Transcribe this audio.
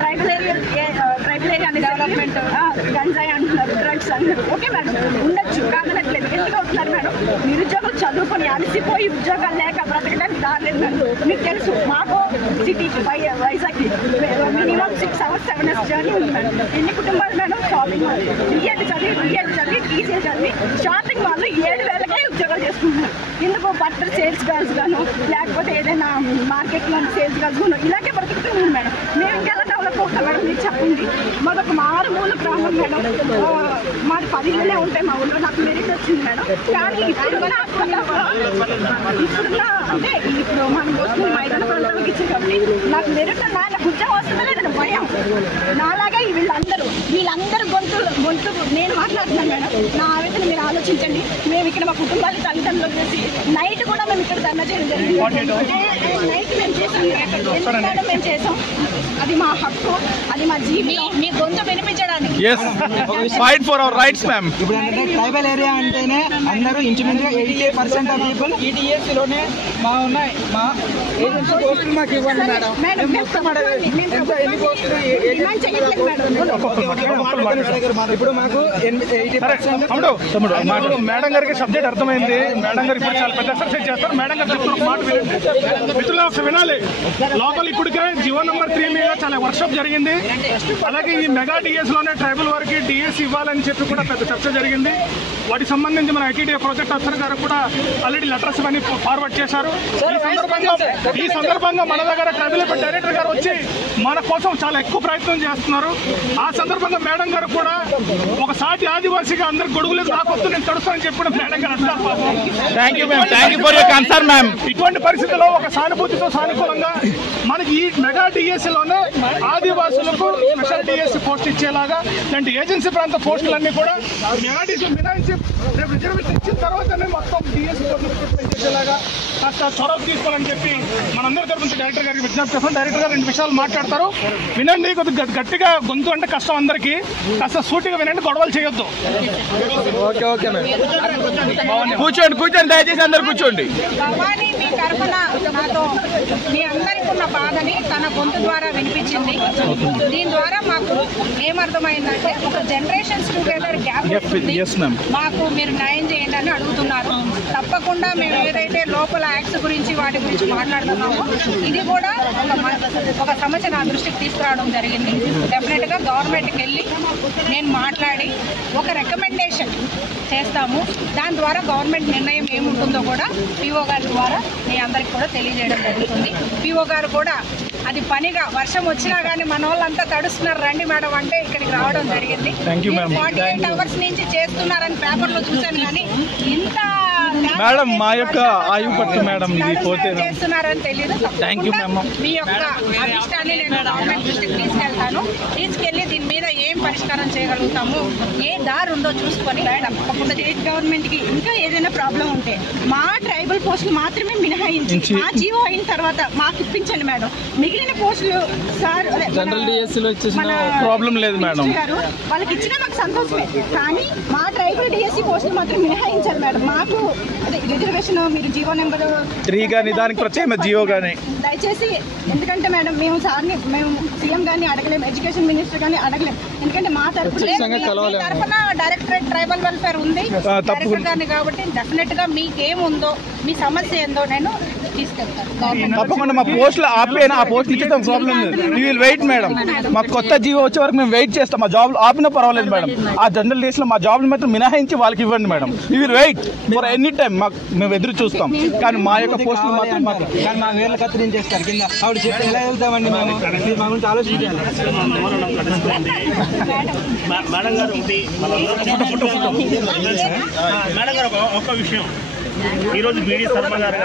Tribal area development, గంజాయి అంటున్నారు, drugs అంటున్నారు. ఓకే మేడం, ఉండొచ్చు, కాదనట్లేదు. ఎందుకు అవుతున్నారు మేడం? నిరుద్యోగులు చదువుకొని అలసిపోయి ఉద్యోగాలు లేక బ్రతకడానికి దారలేదు మేడం. మీకు తెలుసు, మాకు సిటీకి వైజాగ్కి మినిమం 6 hours 7 hours జర్నీ ఉంది మేడం. ఎన్ని కుటుంబాలు మేడం షాపింగ్ వాళ్ళు బిఎడ్ చదివి టీసీ చదివి షాపింగ్ వాళ్ళు 7,000కే ఉద్యోగాలు చేసుకుంటున్నారు. ఎందుకు? బట్టలు సేల్స్ గర్ల్స్ గాను, లేకపోతే ఏదైనా మార్కెట్లో సేల్స్ గర్ల్స్ గాను ఇలాగే బ్రతుకుతున్నాం మేడం. మేము ఇంకెలా డెవలప్ అవుతాం మేడం? మీరు చెప్పండి. మాదొక మారుమూల గ్రామం మేడం. మాది 10 ఇళ్ళే ఉంటాయి మా ఊళ్ళో. నాకు మెరిట్ వచ్చింది మేడం. కానీ ఇప్పుడున్న అంటే ఇప్పుడు మనం వస్తున్న మైదాన ప్రాంతాలకు ఇచ్చింది కాబట్టి నాకు మెరిట్ నాకు ఉద్యోగం వస్తుందా లేదని భయం. నాలాగా వీళ్ళందరూ గొంతు నేను మాట్లాడుతున్నాను మేడం. నా ఆవేదన మీరు ఆలోచించండి. మేము ఇక్కడ మా కుటుంబాన్ని తల్లిదండ్రులు చేసి నైట్ కూడా మేము ఇక్కడ ధర్నా చేయడం జరిగింది. నైట్ మేము చేసాం మేడం, మేము చేసాం. అది మా హక్కు, అది మా జీవితం. మీ గొంతు వినిపించడానికి fight for our rights ma'am. ఇప్పుడు ఏంటంటే ట్రైబల్ ఏరియా అంటేనే అందరూ ఇంచుమించుగా 80% ఆఫ్ పీపుల్ ఈటీఎస్లోనే మా ఏజెన్సీ పోస్టులు మాకు ఇవ్వండి మేడం. ఇప్పుడు మాకు 80% మేడం గారికి సబ్జెక్ట్ అర్థమైంది. మేడం గారు ఇప్పుడు చాలా పెద్ద ఎక్సర్సైజ్ చేస్తారు. మేడం గారు చెప్తున్న మాట మిత్రులు వినాలి. లోపల ఇప్పటికే జియో నెంబర్ 3 మీద చాలా వర్క్షాప్ జరిగింది. అలాగే ఈ మెగా డిఎస్ లోనే ట్రైబల్ వారికి డిఎస్ ఇవ్వాలని చెప్పి కూడా పెద్ద చర్చ జరిగింది. వాటికి సంబంధించి మన ఐటీడీ ప్రాజెక్ట్ ఆఫీసర్ గారు కూడా ఆల్రెడీ లెటర్స్ అన్ని ఫార్వర్డ్ చేశారు. ఈ సందర్భంగా మన దగ్గర ట్రైబల్ డైరెక్టర్ గారు వచ్చి మన కోసం చాలా ఎక్కువ ప్రయత్నం చేస్తున్నారు. ఆ సందర్భంగా మేడం గారు కూడా ఒక సాటి ఆదివాసీగా అందరు గొడుగులేదు నాకు వస్తూ నేను తడుస్తానని చెప్పిన మేడం గారు అంటారు. ఇటువంటి పరిస్థితుల్లో ఒక సానుభూతితో సానుకూలంగా మనకి ఈ మెగా డిఎస్సీ లోనే ఆదివాసులకు స్పెషల్ డిఎస్సీ పోస్ట్ ఇచ్చేలాగా ఇలాంటి ఏజెన్సీ ప్రాంత పోస్టులన్నీ కూడా మెగా డిఎస్సీ మినాయించి రేపు రిజర్వేషన్ ఇచ్చిన తర్వాతనే మొత్తం డిఎస్సీ చేసేలాగా కాస్త చొరవ తీసుకోవాలని చెప్పి మనందరి తరఫు నుంచి డైరెక్టర్ గారికి విజ్ఞప్తి చేస్తాం. డైరెక్టర్ గారు 2 విషయాలు మాట్లాడతారు, వినండి. కొద్దిగా గట్టిగా గొంతు అంటే కష్టం అందరికీ, కాస్త సూటిగా వినండి, గొడవలు చేయొద్దు. కూర్చోండి దయచేసి అందరు కూర్చోండి. భవానీ మీ తరఫున నాతో మీ అందరికీ ఉన్న బాధని తన గొంతు ద్వారా వినిపించింది. దీని ద్వారా మాకు ఏమర్థమైందంటే ఒక జనరేషన్స్ టుగెదర్ గ్యాప్ వస్తుంది. మాకు మీరు న్యాయం చేయండి అని అడుగుతున్నారు. తప్పకుండా మేము ఏదైతే లోపల యాక్ట్స్ గురించి వాటి గురించి మాట్లాడుతున్నామో ఇది కూడా ఒక సమస్య నా దృష్టికి తీసుకురావడం జరిగింది. డెఫినెట్గా గవర్నమెంట్కి వెళ్ళి నేను మాట్లాడి ఒక రికమెండేషన్ చేస్తాము. దాని ద్వారా గవర్నమెంట్ నిర్ణయం ఏముంటుందో కూడా పిఓ గారి ద్వారా మీ అందరికి కూడా తెలియజేయడం జరుగుతుంది. పిఓ గారు కూడా అది పనిగా వర్షం వచ్చినా కానీ మన వాళ్ళంతా తడుస్తున్నారు రండి మేడం అంటే ఇక్కడికి రావడం జరిగింది. 48 hours నుంచి చేస్తున్నారని పేపర్లో చూశాను. కానీ ఇంత మేడం మా యొక్క ఆయువు పట్టు మేడం ఇది పోతే చేస్తున్నారని తెలియదు. మీ యొక్క అభిష్టాన్ని నేను గవర్నమెంట్ దృష్టికి తీసుకెళ్తాను. తీసుకెళ్లి దీని మీద ఏం పరిష్కారం చేయగలుగుతాము, ఏ దారి ఉందో చూసుకొని తప్పకుండా స్టేట్ గవర్నమెంట్ కి ఇంకా ఏదైనా ప్రాబ్లం ఉంటే మా ట్రైబల్ పోస్టులు మాత్రమే మినహాయించి మా జీవో అయిన తర్వాత మాకు ఇప్పించండి మేడం. మిగిలిన పోస్టులు సార్ ప్రాబ్లం లేదు మేడం గారు వాళ్ళకి ఇచ్చినా మాకు సంతోషమే. కానీ మా ట్రైబల్ డిఎస్సీ పోస్టులు మాత్రం మినహాయించాలి మేడం. మాకు అదే రిజర్వేషన్ మీరు జీవో నెంబర్ 3 కానీ దానికి ప్రత్యేక జీవో కానీ దయచేసి. ఎందుకంటే మేడం మేము సార్ని మేము సీఎం గారిని అడగలేము, ఎడ్యుకేషన్ మినిస్టర్ గారిని అడగలేము. ఎందుకంటే మా తరఫున డైరెక్టరేట్ ట్రైబల్ వెల్ఫేర్ ఉంది డైరెక్టర్ గారిని. కాబట్టి డెఫినెట్ గా మీకేముందో మీ సమస్య ఏందో నేను తీసుకెళ్తాను. తప్పకుండా మా పోస్టులు ఆపిన ఆ పోస్ట్ ఇచ్చేస్తాం, ప్రాబ్లం లేదు. We will wait madam. మాకు కొత్త జీవో వచ్చే వరకు మేము వెయిట్ చేస్తాం. మా జాబ్ ఆపినా పర్వాలేదు మేడం. ఆ జనరల్ డేస్ లో మా జాబ్లు మాత్రం మినహాయించి వాళ్ళకి ఇవ్వండి madam. We will wait for any time. మేము ఎదురు చూస్తాం. కానీ మా యొక్క పోస్టులు మాత్రం మా వేర్లు కత్తిరించేస్తారు కింద. ఆవిడ చెప్పి ఎలా వెళ్తామండి మేము? మా గురించి ఆలోచించాలి. మేడం గారు ఒక విషయం, ఈరోజు బీడీ శర్మ గారు